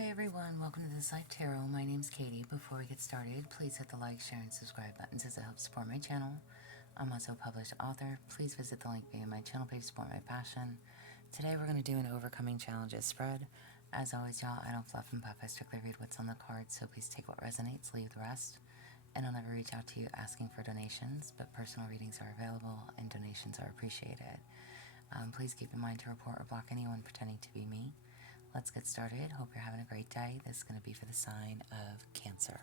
Hi everyone, welcome to This Life Tarot. My name's Katie. Before we get started, please hit the like, share, and subscribe buttons as it helps support my channel. I'm also a published author. Please visit the link via my channel page to support my passion. Today we're going to do an overcoming challenges spread. As always, y'all, I don't fluff and puff. I strictly read what's on the cards, so please take what resonates, leave the rest. And I'll never reach out to you asking for donations, but personal readings are available and donations are appreciated. Please keep in mind to report or block anyone pretending to be me. Let's get started. Hope you're having a great day. This is going to be for the sign of Cancer.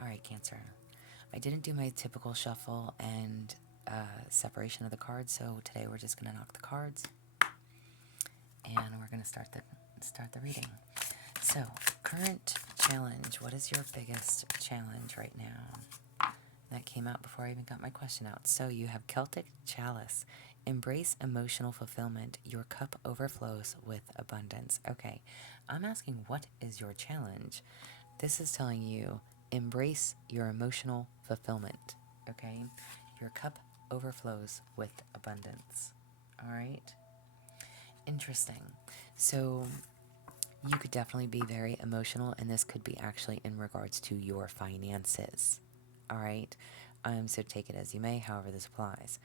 Alright, Cancer. I didn't do my typical shuffle and separation of the cards, so today we're just going to knock the cards and we're going to start the reading. So, current challenge. What is your biggest challenge right now? That came out before I even got my question out. So you have Celtic Chalice. Embrace emotional fulfillment. Your cup overflows with abundance. Okay, I'm asking, what is your challenge? This is telling you, embrace your emotional fulfillment. Okay, your cup overflows with abundance. All right, interesting. So you could definitely be very emotional, and this could be actually in regards to your finances. All right, so take it as you may, however this applies.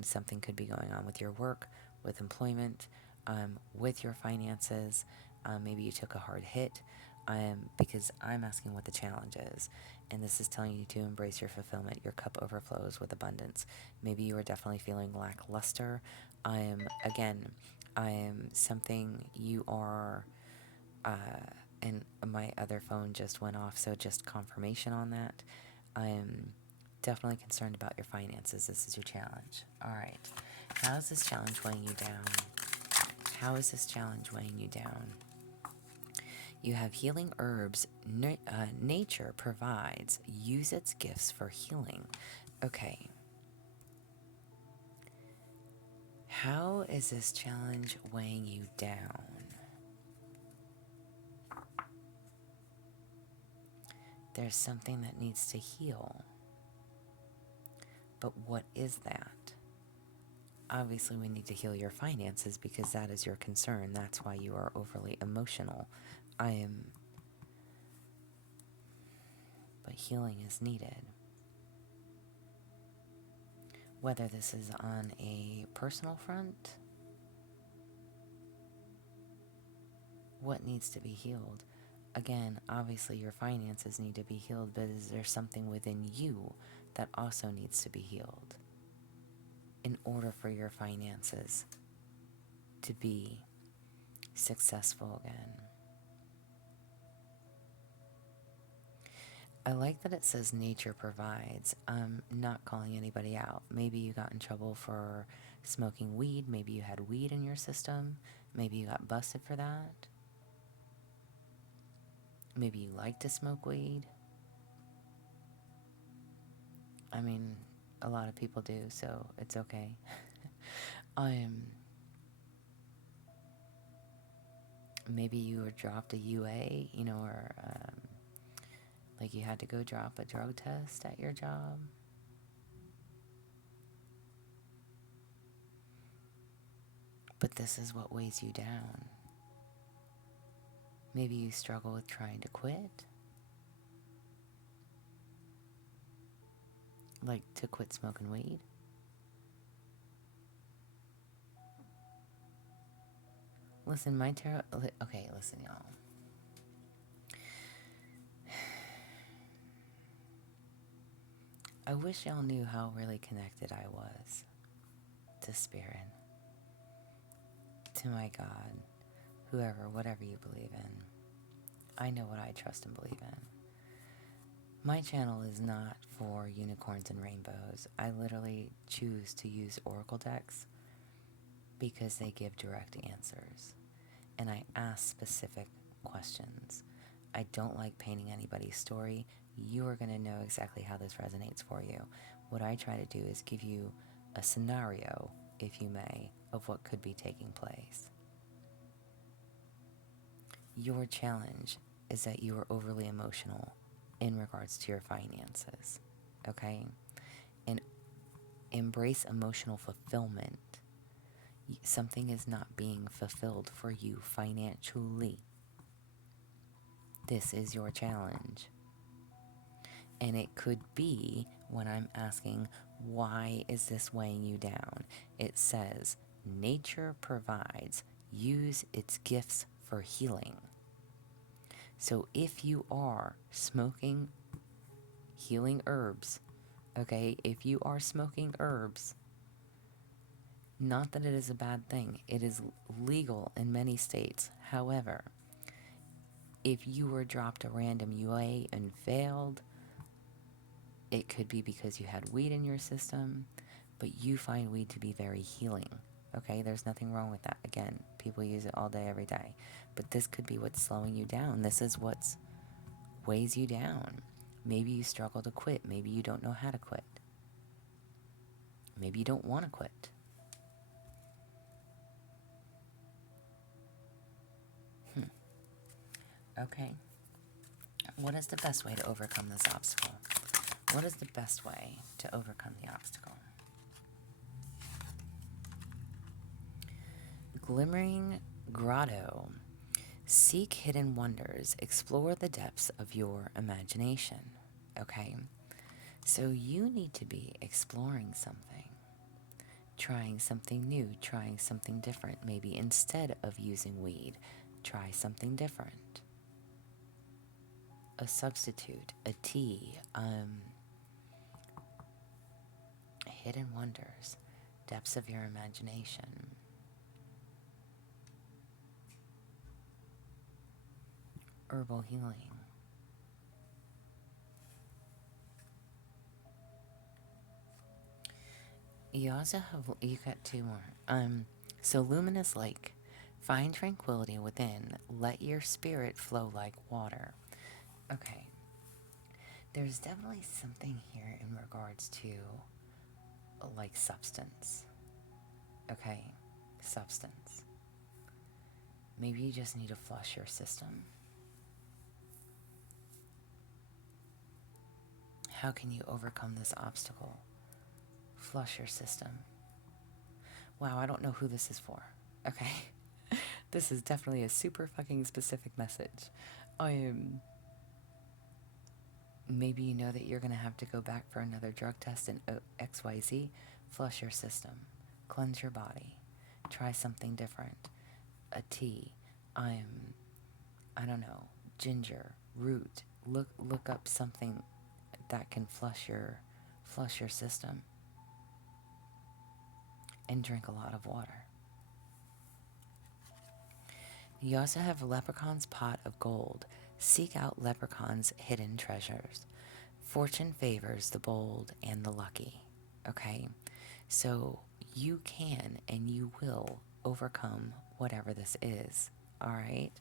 Something could be going on with your work, with employment, with your finances. Maybe you took a hard hit, because I'm asking what the challenge is. And this is telling you to embrace your fulfillment. Your cup overflows with abundance. Maybe you are definitely feeling lackluster. Something you are, and my other phone just went off, so just confirmation on that. I'm definitely concerned about your finances. This is your challenge. Alright. How is this challenge weighing you down? How is this challenge weighing you down? You have healing herbs. Nature provides. Use its gifts for healing. Okay. How is this challenge weighing you down? There's something that needs to heal. But what is that? Obviously, we need to heal your finances because that is your concern. That's why you are overly emotional. But healing is needed. Whether this is on a personal front, what needs to be healed? Again, obviously your finances need to be healed, but is there something within you that also needs to be healed in order for your finances to be successful again? I like that it says nature provides. I'm not calling anybody out. Maybe you got in trouble for smoking weed. Maybe you had weed in your system. Maybe you got busted for that. Maybe you like to smoke weed. I mean, a lot of people do, so it's okay. Maybe you were dropped a UA, or like you had to go drop a drug test at your job. But this is what weighs you down. Maybe you struggle with trying to quit. Like to quit smoking weed. Listen, my tarot... Okay, listen, y'all. I wish y'all knew how really connected I was to Spirit, to my God, whoever, whatever you believe in. I know what I trust and believe in. My channel is not for unicorns and rainbows. I literally choose to use oracle decks because they give direct answers. And I ask specific questions. I don't like painting anybody's story. You are going to know exactly how this resonates for you. What I try to do is give you a scenario, if you may, of what could be taking place. Your challenge is that you are overly emotional in regards to your finances, okay? And embrace emotional fulfillment. Something is not being fulfilled for you financially. This is your challenge. And it could be when I'm asking, why is this weighing you down? It says, nature provides, use its gifts for healing. So if you are smoking healing herbs, okay, if you are smoking herbs, not that it is a bad thing, it is legal in many states. However, if you were dropped a random UA and failed, it could be because you had weed in your system, but you find weed to be very healing. Okay, there's nothing wrong with that. Again, people use it all day, every day. But this could be what's slowing you down. This is what weighs you down. Maybe you struggle to quit. Maybe you don't know how to quit. Maybe you don't want to quit. Okay. What is the best way to overcome this obstacle? What is the best way to overcome the obstacle? Glimmering Grotto. Seek hidden wonders. Explore the depths of your imagination. Okay? So you need to be exploring something. Trying something new. Trying something different. Maybe instead of using weed, try something different. A substitute. A tea. Hidden wonders. Depths of your imagination. Herbal healing. You also have, you got two more. So luminous lake. Find tranquility within. Let your spirit flow like water. Okay. There's definitely something here in regards to, like, substance. Okay? Substance. Maybe you just need to flush your system. How can you overcome this obstacle? Flush your system. Wow, I don't know who this is for. Okay? This is definitely a super fucking specific message. Maybe you know that you're going to have to go back for another drug test in XYZ. Flush your system. Cleanse your body. Try something different. A tea. I don't know, ginger, root. Look up something that can flush your system. And drink a lot of water. You also have Leprechaun's Pot of Gold. Seek out Leprechaun's hidden treasures. Fortune favors the bold and the lucky. Okay? So you can and you will overcome whatever this is. Alright?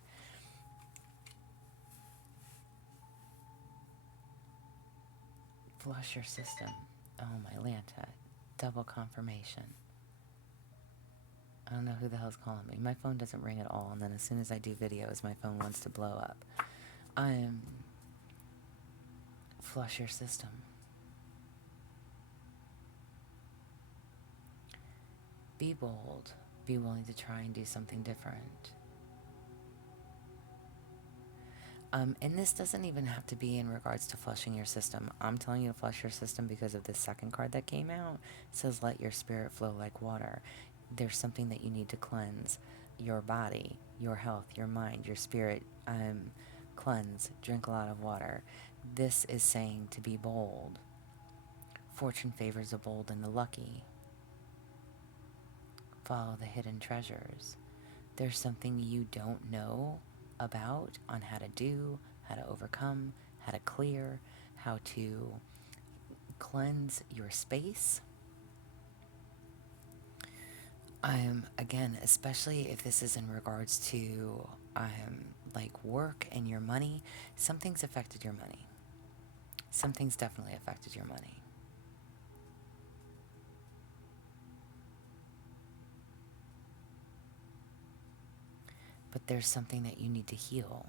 Flush your system. Oh, my Lanta. Double confirmation. I don't know who the hell's calling me. My phone doesn't ring at all, and then as soon as I do videos, my phone wants to blow up. Flush your system. Be bold. Be willing to try and do something different. And this doesn't even have to be in regards to flushing your system. I'm telling you to flush your system because of this second card that came out. It says, let your spirit flow like water. There's something that you need to cleanse. Your body, your health, your mind, your spirit. Cleanse. Drink a lot of water. This is saying to be bold. Fortune favors the bold and the lucky. Follow the hidden treasures. There's something you don't know about on how to do, how to overcome, how to clear, how to cleanse your space. Again, especially if this is in regards to like work and your money, something's affected your money. Something's definitely affected your money. But there's something that you need to heal.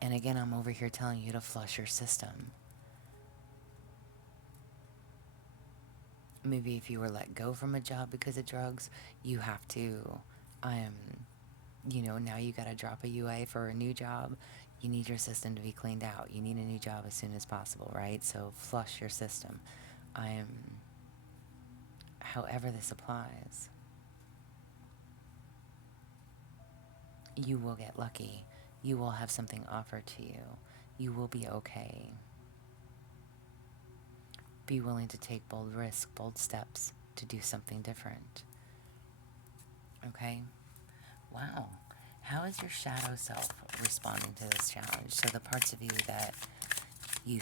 And again, I'm over here telling you to flush your system. Maybe if you were let go from a job because of drugs, you have to Now you got to drop a UA for a new job. You need your system to be cleaned out. You need a new job as soon as possible, right? So flush your system. However this applies, you will get lucky. You will have something offered to you. You will be okay. Be willing to take bold risks, bold steps to do something different. Okay? Wow. How is your shadow self responding to this challenge? So the parts of you that you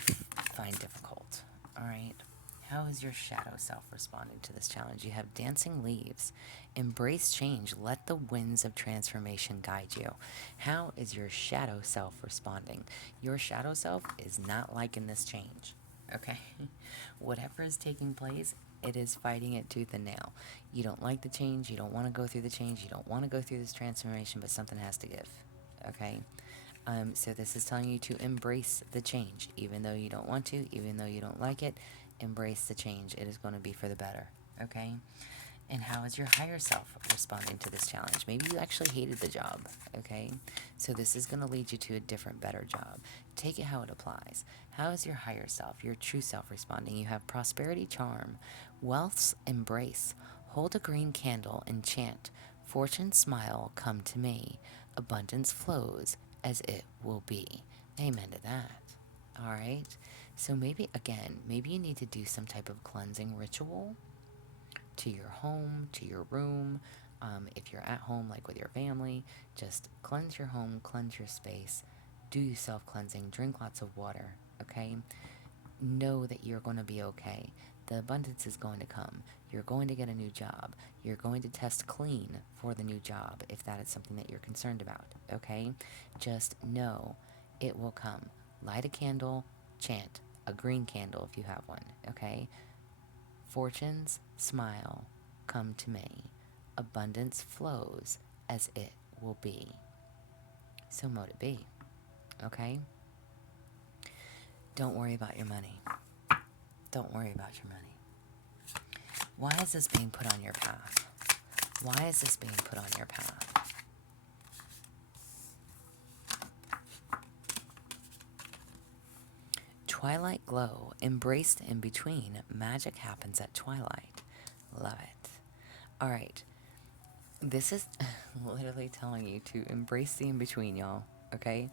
find difficult. All right? How is your shadow self responding to this challenge? You have dancing leaves. Embrace change. Let the winds of transformation guide you. How is your shadow self responding? Your shadow self is not liking this change. Okay? Whatever is taking place, it is fighting it tooth and nail. You don't like the change. You don't want to go through the change. You don't want to go through this transformation, but something has to give. Okay? So this is telling you to embrace the change, even though you don't want to, even though you don't like it. Embrace the change. It is going to be for the better. Okay? And how is your higher self responding to this challenge? Maybe you actually hated the job, okay? So this is going to lead you to a different, better job. Take it how it applies. How is your higher self, your true self responding? You have prosperity charm, wealth's embrace. Hold a green candle and chant, fortune smile, come to me. Abundance flows as it will be. Amen to that. All right? So maybe, again, maybe you need to do some type of cleansing ritual to your home, to your room. If you're at home, like with your family, just cleanse your home, cleanse your space, do your self-cleansing, drink lots of water, okay? Know that you're going to be okay. The abundance is going to come. You're going to get a new job. You're going to test clean for the new job if that is something that you're concerned about, okay? Just know it will come. Light a candle, chant a green candle if you have one, okay? Fortunes smile, come to me. Abundance flows as it will be. So mote it be. Okay? Don't worry about your money. Don't worry about your money. Why is this being put on your path? Why is this being put on your path? Twilight glow, embraced in between. Magic happens at twilight. Love it. All right. This is literally telling you to embrace the in-between, y'all. Okay?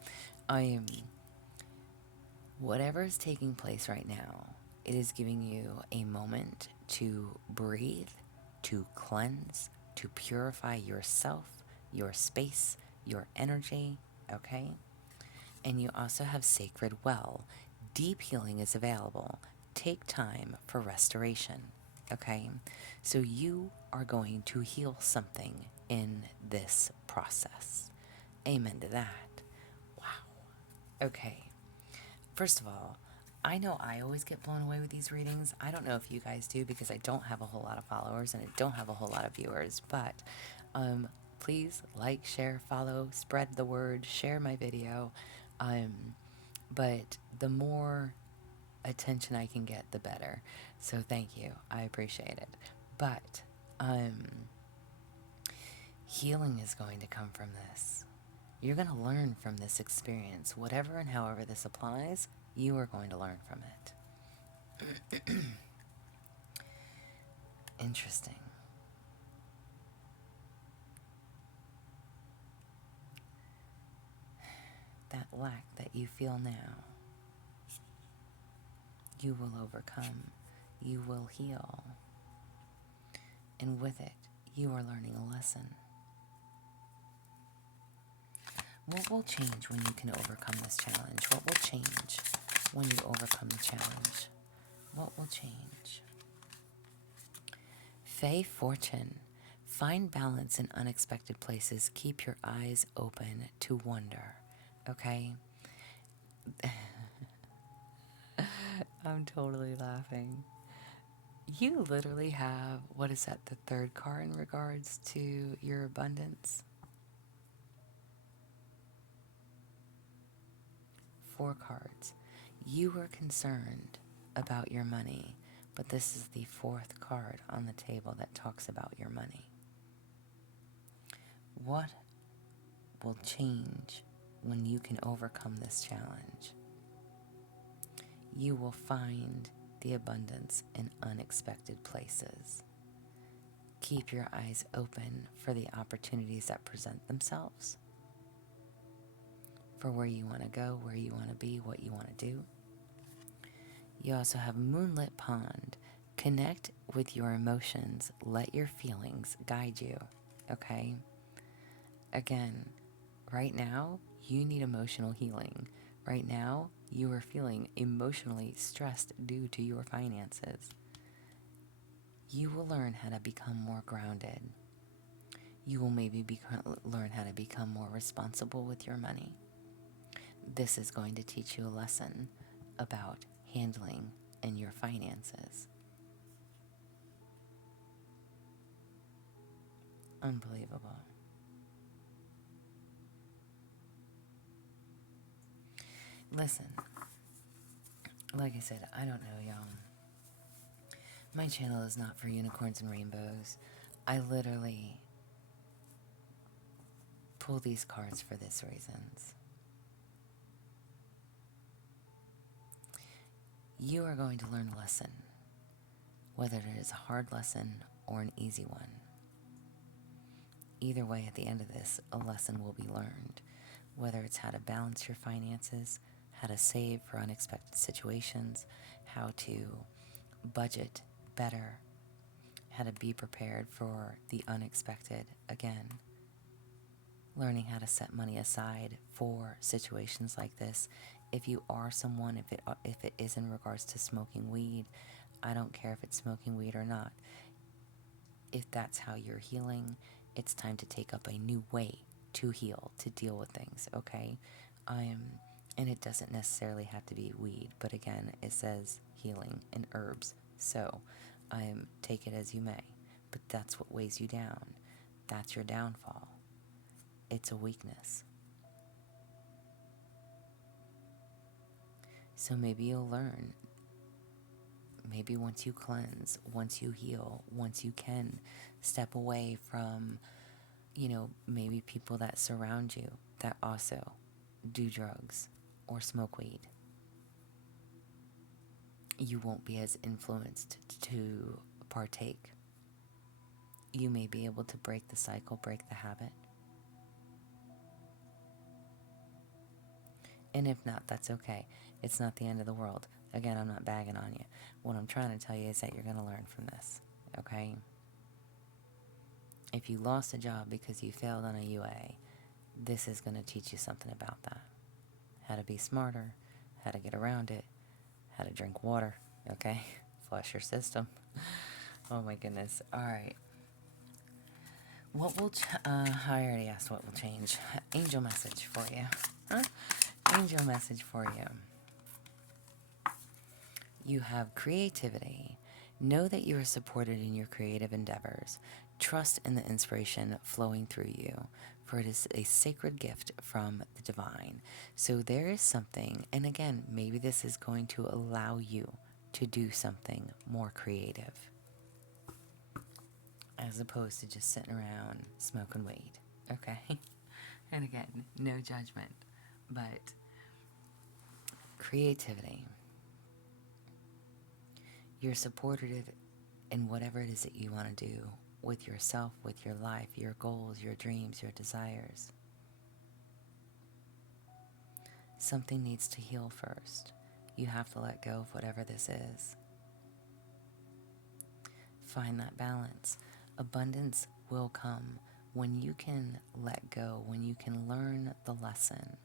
Whatever is taking place right now, it is giving you a moment to breathe, to cleanse, to purify yourself, your space, your energy, okay? And you also have sacred well. Deep healing is available. Take time for restoration, okay? So you are going to heal something in this process. Amen to that. Wow. Okay. First of all, I know I always get blown away with these readings. I don't know if you guys do because I don't have a whole lot of followers and I don't have a whole lot of viewers. But please like, share, follow, spread the word, share my video. But the more attention I can get, the better. So thank you. I appreciate it. But healing is going to come from this. You're going to learn from this experience. Whatever and however this applies, you are going to learn from it. Interesting. That lack that you feel now, you will overcome. You will heal. And with it, you are learning a lesson. What will change when you can overcome this challenge? What will change when you overcome the challenge? What will change? Fay Fortune. Find balance in unexpected places. Keep your eyes open to wonder. Okay? I'm totally laughing. You literally have, what is that, the third card in regards to your abundance? 4 cards. You were concerned about your money, but this is the 4th card on the table that talks about your money. What will change when you can overcome this challenge. You will find the abundance in unexpected places. Keep your eyes open for the opportunities that present themselves, for where you want to go, where you want to be, what you want to do. You also have Moonlit Pond. Connect with your emotions. Let your feelings guide you, okay? Again, right now, you need emotional healing. Right now, you are feeling emotionally stressed due to your finances. You will learn how to become more grounded. You will maybe learn how to become more responsible with your money. This is going to teach you a lesson about handling in your finances. Unbelievable. Listen, like I said, I don't know, y'all. My channel is not for unicorns and rainbows. I literally pull these cards for this reasons. You are going to learn a lesson, whether it is a hard lesson or an easy one. Either way, at the end of this, a lesson will be learned, whether it's how to balance your finances, how to save for unexpected situations, how to budget better, how to be prepared for the unexpected again, learning how to set money aside for situations like this. If you are someone, if it is in regards to smoking weed, I don't care if it's smoking weed or not. If that's how you're healing, it's time to take up a new way to heal, to deal with things, okay? And it doesn't necessarily have to be weed, but again, it says healing and herbs, so take it as you may. But that's what weighs you down. That's your downfall. It's a weakness. So maybe you'll learn. Maybe once you cleanse, once you heal, once you can step away from, maybe people that surround you that also do drugs or smoke weed, you won't be as influenced to partake. You may be able to break the cycle, break the habit. And if not, that's okay. It's not the end of the world. Again, I'm not bagging on you. What I'm trying to tell you is that you're going to learn from this, okay? If you lost a job because you failed on a UA, this is going to teach you something about that. How to be smarter, how to get around it, how to drink water, okay? Flush your system. Oh my goodness. All right. What will, I already asked what will change. Angel message for you. Huh? Angel message for you. You have creativity. Know that you are supported in your creative endeavors. Trust in the inspiration flowing through you, for it is a sacred gift from the divine. So there is something, and again, maybe this is going to allow you to do something more creative, as opposed to just sitting around smoking weed, okay? And again, no judgment, but creativity. You're supported in whatever it is that you want to do with yourself, with your life, your goals, your dreams, your desires. Something needs to heal first. You have to let go of whatever this is. Find that balance. Abundance will come when you can let go, when you can learn the lesson,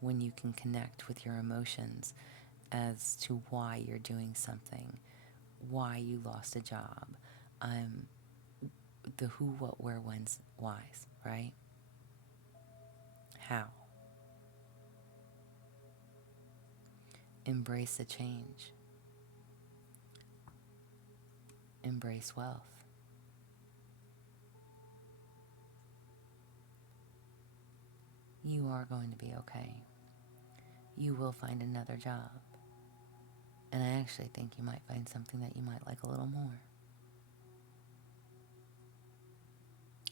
when you can connect with your emotions as to why you're doing something, why you lost a job, the who, what, where, when's, why's, right? How? Embrace the change. Embrace wealth. You are going to be okay. You will find another job. And I actually think you might find something that you might like a little more.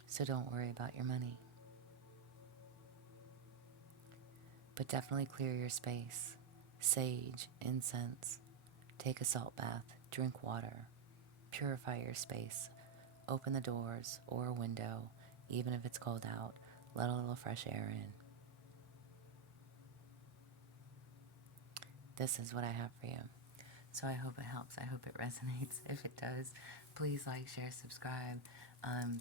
So don't worry about your money. But definitely clear your space. Sage, incense, take a salt bath, drink water, purify your space, open the doors or a window, even if it's cold out, let a little fresh air in. This is what I have for you. So I hope it helps. I hope it resonates. If it does, please like, share, subscribe.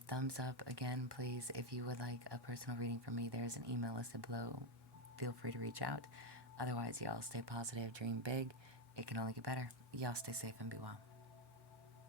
Thumbs up again, please. If you would like a personal reading from me, there's an email listed below. Feel free to reach out. Otherwise, y'all stay positive, dream big. It can only get better. Y'all stay safe and be well.